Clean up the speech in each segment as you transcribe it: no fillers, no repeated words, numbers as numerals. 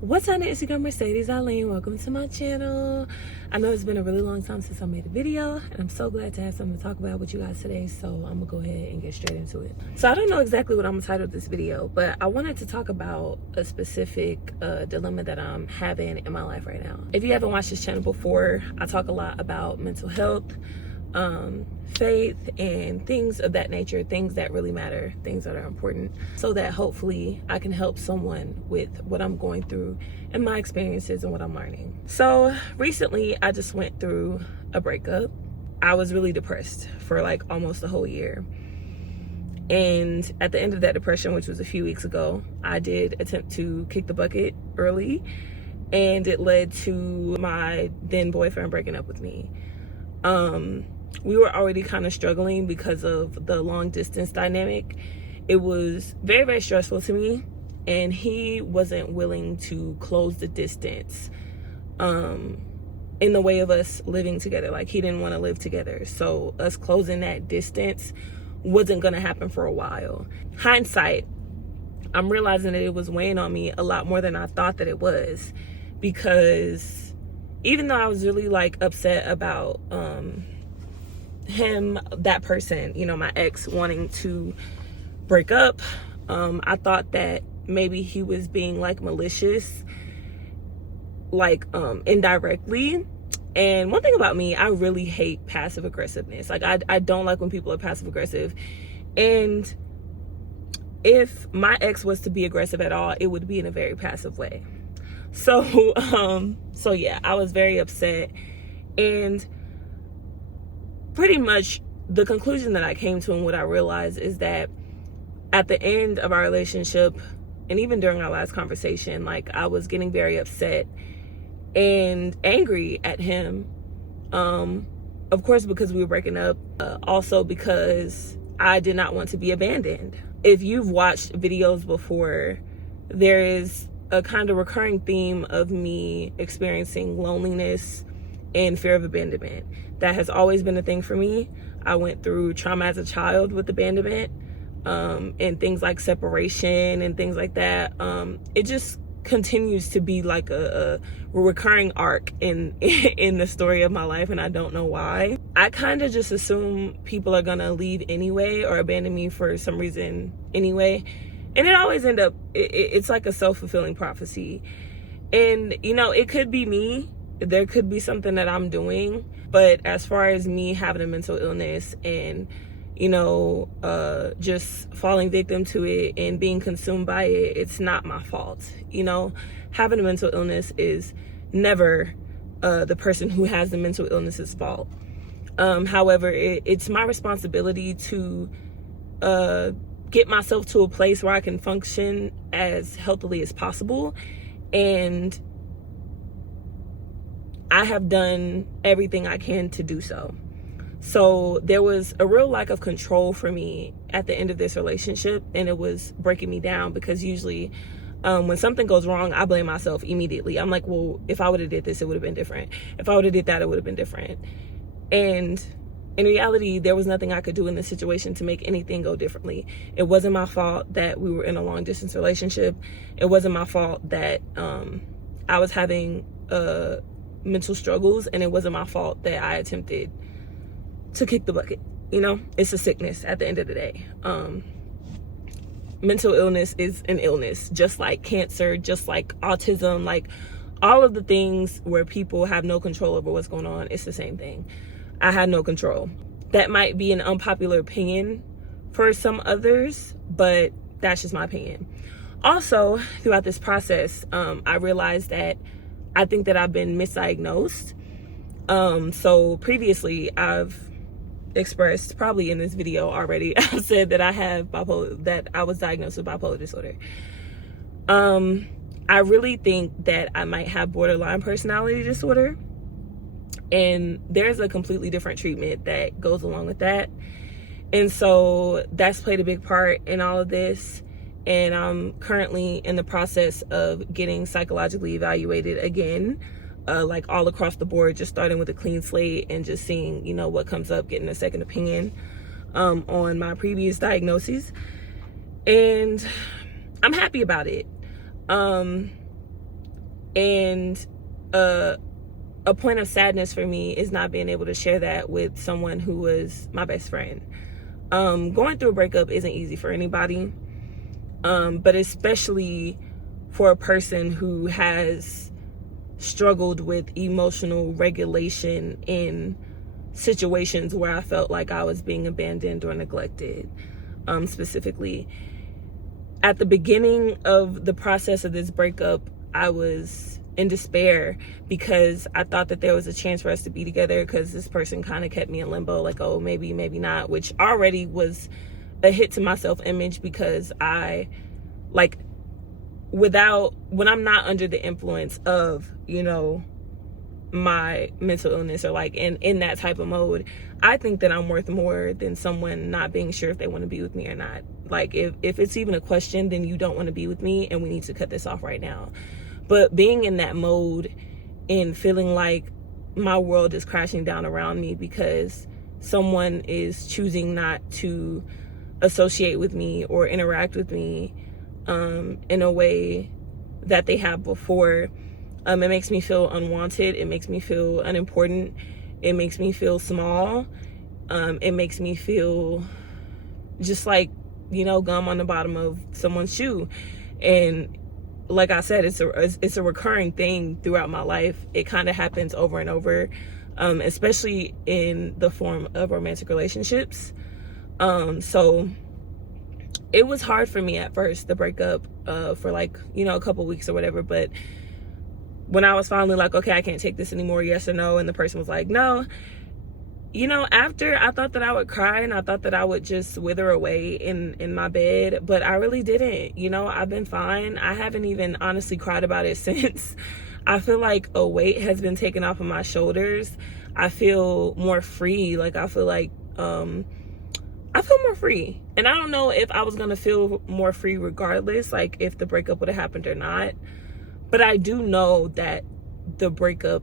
What's on Instagram? Mercedes Eileen. Welcome to my channel. I know it's been a really long time since I made a video, and I'm so glad to have something to talk about with you guys today, so I'm gonna go ahead and get straight into it. So I don't know exactly what I'm gonna title this video, but I wanted to talk about a specific dilemma that I'm having in my life right now. If you haven't watched this channel before, I talk a lot about mental health, faith, and things of that nature, things that really matter, things that are important, so that hopefully I can help someone with what I'm going through and my experiences and what I'm learning. So recently I just went through a breakup. I was really depressed for like almost a whole year, and at the end of that depression, which was a few weeks ago, I did attempt to kick the bucket early, and it led to my then boyfriend breaking up with me. We were already kind of struggling because of the long distance dynamic. It was very, very stressful to me, and he wasn't willing to close the distance in the way of us living together. Like, he didn't want to live together, so us closing that distance wasn't going to happen for a while. Hindsight, I'm realizing that it was weighing on me a lot more than I thought that it was, because even though I was really like upset about him, that person, you know, my ex, wanting to break up, I thought that maybe he was being like malicious, like indirectly. And one thing about me, I really hate passive aggressiveness. Like, I don't like when people are passive aggressive. And if my ex was to be aggressive at all, it would be in a very passive way. So yeah, I was very upset, and pretty much the conclusion that I came to and what I realized is that at the end of our relationship, and even during our last conversation, like, I was getting very upset and angry at him. Of course, because we were breaking up, also because I did not want to be abandoned. If you've watched videos before, there is a kind of recurring theme of me experiencing loneliness and fear of abandonment. That has always been a thing for me. I went through trauma as a child with abandonment, and things like separation and things like that. It just continues to be like a recurring arc in the story of my life, and I don't know why. I kind of just assume people are gonna leave anyway or abandon me for some reason anyway, and it always end up, it's like a self-fulfilling prophecy. And you know, it could be me, there could be something that I'm doing, but as far as me having a mental illness and, you know, just falling victim to it and being consumed by it, it's not my fault. You know, having a mental illness is never the person who has the mental illness's fault. However, it's my responsibility to get myself to a place where I can function as healthily as possible, and I have done everything I can to do so. So there was a real lack of control for me at the end of this relationship, and it was breaking me down, because usually when something goes wrong, I blame myself immediately. I'm like, well, if I would have did this, it would have been different. If I would have did that, it would have been different. And in reality, there was nothing I could do in this situation to make anything go differently. It wasn't my fault that we were in a long distance relationship. It wasn't my fault that I was having mental struggles, and it wasn't my fault that I attempted to kick the bucket. You know, it's a sickness at the end of the day. Mental illness is an illness, just like cancer, just like autism, like all of the things where people have no control over what's going on. It's the same thing. I had no control. That might be an unpopular opinion for some others, but that's just my opinion. Also, throughout this process, I realized that I think that I've been misdiagnosed. So previously, I've expressed, probably in this video already, I've said that I have that I was diagnosed with bipolar disorder. I really think that I might have borderline personality disorder, and there's a completely different treatment that goes along with that. And so that's played a big part in all of this. And I'm currently in the process of getting psychologically evaluated again, like all across the board, just starting with a clean slate and just seeing, you know, what comes up, getting a second opinion on my previous diagnoses. And I'm happy about it. And a point of sadness for me is not being able to share that with someone who was my best friend. Going through a breakup isn't easy for anybody, but especially for a person who has struggled with emotional regulation in situations where I felt like I was being abandoned or neglected. Specifically, at the beginning of the process of this breakup, I was in despair because I thought that there was a chance for us to be together, because this person kind of kept me in limbo, like, oh, maybe not, which already was a hit to my self-image, because I, like, when I'm not under the influence of, my mental illness, or like in that type of mode, I think that I'm worth more than someone not being sure if they want to be with me or not. Like, if it's even a question, then you don't want to be with me and we need to cut this off right now. But being in that mode and feeling like my world is crashing down around me because someone is choosing not to associate with me or interact with me in a way that they have before, it makes me feel unwanted. It makes me feel unimportant. It makes me feel small. It makes me feel just like, gum on the bottom of someone's shoe. And like I said, it's a recurring thing throughout my life. It kind of happens over and over, especially in the form of romantic relationships. So it was hard for me at first, the breakup, for like, a couple weeks or whatever. But when I was finally like, okay, I can't take this anymore, yes or no, and the person was like, no, after, I thought that I would cry and I thought that I would just wither away in my bed, but I really didn't. I've been fine. I haven't even honestly cried about it since. I feel like a weight has been taken off of my shoulders. I feel more free. Like, I feel like, I feel more free. And I don't know if I was going to feel more free regardless, like if the breakup would have happened or not. But I do know that the breakup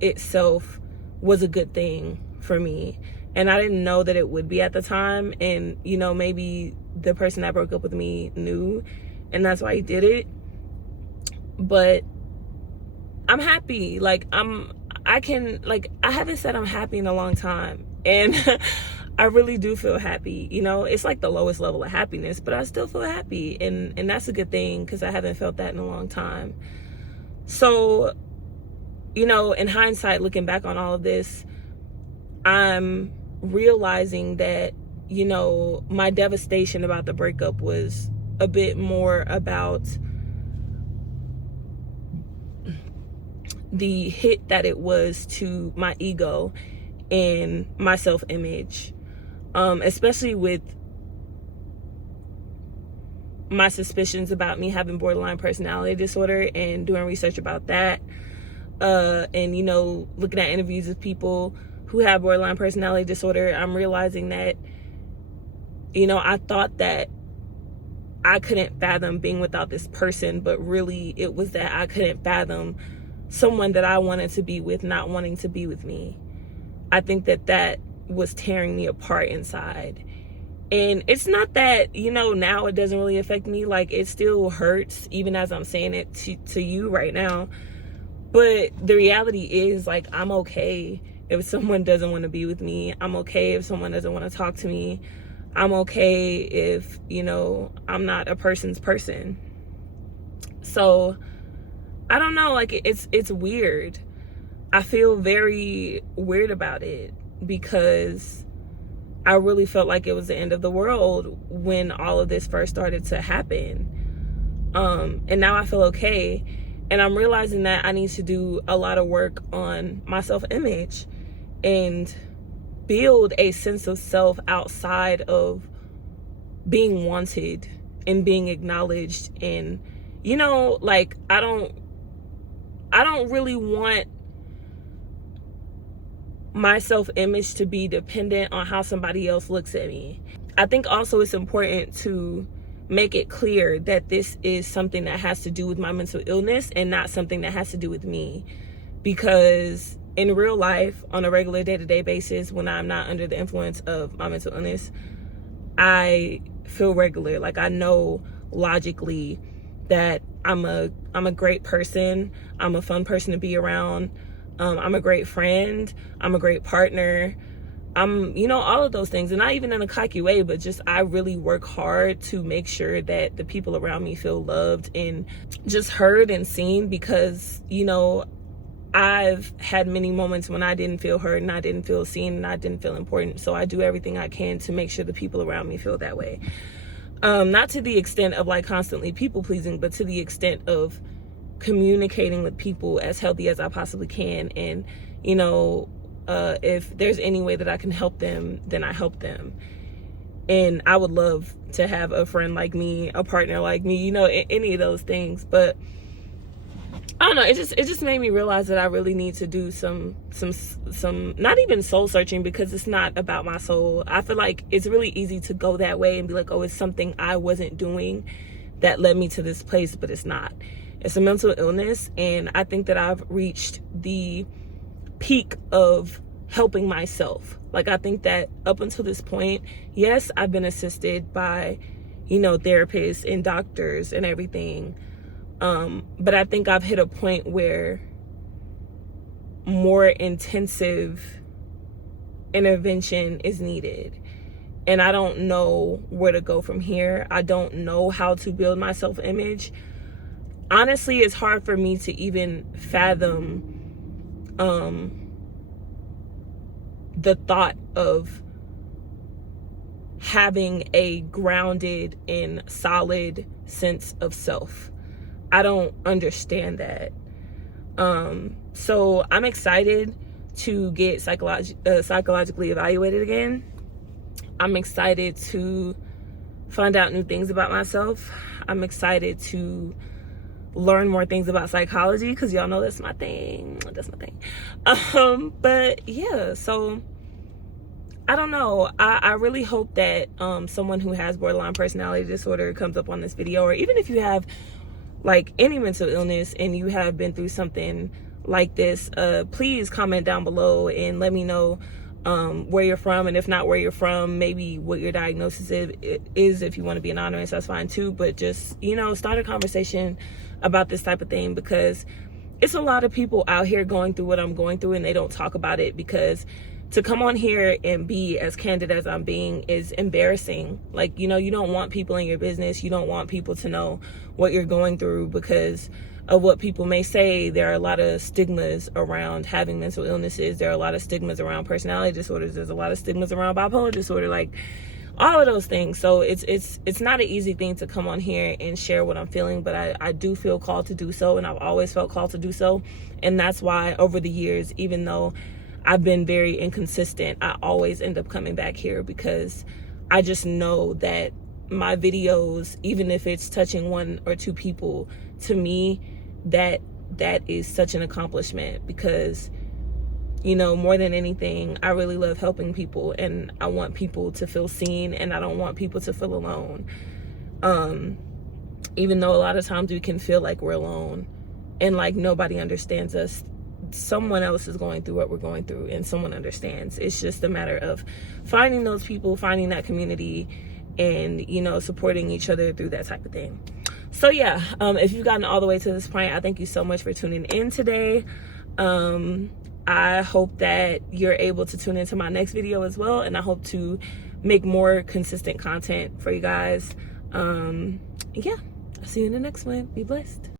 itself was a good thing for me. And I didn't know that it would be at the time. And, maybe the person that broke up with me knew, and that's why he did it. But I'm happy. Like, I haven't said I'm happy in a long time. And I really do feel happy. It's like the lowest level of happiness, but I still feel happy. And that's a good thing, because I haven't felt that in a long time. So, in hindsight, looking back on all of this, I'm realizing that, my devastation about the breakup was a bit more about the hit that it was to my ego and my self-image, especially with my suspicions about me having borderline personality disorder, and doing research about that, and looking at interviews of people who have borderline personality disorder. I'm realizing that I thought that I couldn't fathom being without this person, but really it was that I couldn't fathom someone that I wanted to be with not wanting to be with me. I think that was tearing me apart inside. And it's not that, now it doesn't really affect me. Like, it still hurts even as I'm saying it to you right now. But the reality is, like, I'm okay if someone doesn't want to be with me. I'm okay if someone doesn't want to talk to me. I'm okay if, I'm not a person's person. So, I don't know, like, it's weird. I feel very weird about it, because I really felt like it was the end of the world when all of this first started to happen. And now I feel okay. And I'm realizing that I need to do a lot of work on my self-image and build a sense of self outside of being wanted and being acknowledged. And, like, I don't really want my self-image to be dependent on how somebody else looks at me. I think also it's important to make it clear that this is something that has to do with my mental illness and not something that has to do with me. Because in real life, on a regular day-to-day basis, when I'm not under the influence of my mental illness, I feel regular. Like, I know logically that I'm a great person. I'm a fun person to be around. I'm a great friend. I'm a great partner. I'm, all of those things. And not even in a cocky way, but just I really work hard to make sure that the people around me feel loved and just heard and seen, because, I've had many moments when I didn't feel heard and I didn't feel seen and I didn't feel important. So I do everything I can to make sure the people around me feel that way. Not to the extent of like constantly people pleasing, but to the extent of communicating with people as healthy as I possibly can. And, if there's any way that I can help them, then I help them. And I would love to have a friend like me, a partner like me, any of those things. But I don't know, it just made me realize that I really need to do some not even soul searching, because it's not about my soul. I feel like it's really easy to go that way and be like, oh, it's something I wasn't doing that led me to this place, but it's not. It's a mental illness, and I think that I've reached the peak of helping myself. Like, I think that up until this point, yes, I've been assisted by, therapists and doctors and everything. But I think I've hit a point where more intensive intervention is needed. And I don't know where to go from here. I don't know how to build my self-image. Honestly, it's hard for me to even fathom the thought of having a grounded and solid sense of self. I don't understand that. So I'm excited to get psychologically evaluated again. I'm excited to find out new things about myself. I'm excited to learn more things about psychology, because y'all know that's my thing. But yeah, so I don't know. I really hope that someone who has borderline personality disorder comes up on this video, or even if you have like any mental illness and you have been through something like this, please comment down below and let me know where you're from, and if not where you're from, maybe what your diagnosis is. If you want to be anonymous, that's fine too, but just start a conversation about this type of thing, because it's a lot of people out here going through what I'm going through and they don't talk about it, because to come on here and be as candid as I'm being is embarrassing. Like, you don't want people in your business. You don't want people to know what you're going through because of what people may say. There are a lot of stigmas around having mental illnesses. There are a lot of stigmas around personality disorders. There's a lot of stigmas around bipolar disorder, like all of those things. So it's not an easy thing to come on here and share what I'm feeling, but I do feel called to do so, and I've always felt called to do so. And that's why over the years, even though I've been very inconsistent, I always end up coming back here, because I just know that my videos, even if it's touching one or two people, to me, that is such an accomplishment, because more than anything, I really love helping people, and I want people to feel seen, and I don't want people to feel alone. Even though a lot of times we can feel like we're alone and like nobody understands us, someone else is going through what we're going through, and someone understands. It's just a matter of finding those people, finding that community, and supporting each other through that type of thing. So yeah, if you've gotten all the way to this point, I thank you so much for tuning in today. I hope that you're able to tune into my next video as well, and I hope to make more consistent content for you guys. Yeah, I'll see you in the next one. Be blessed.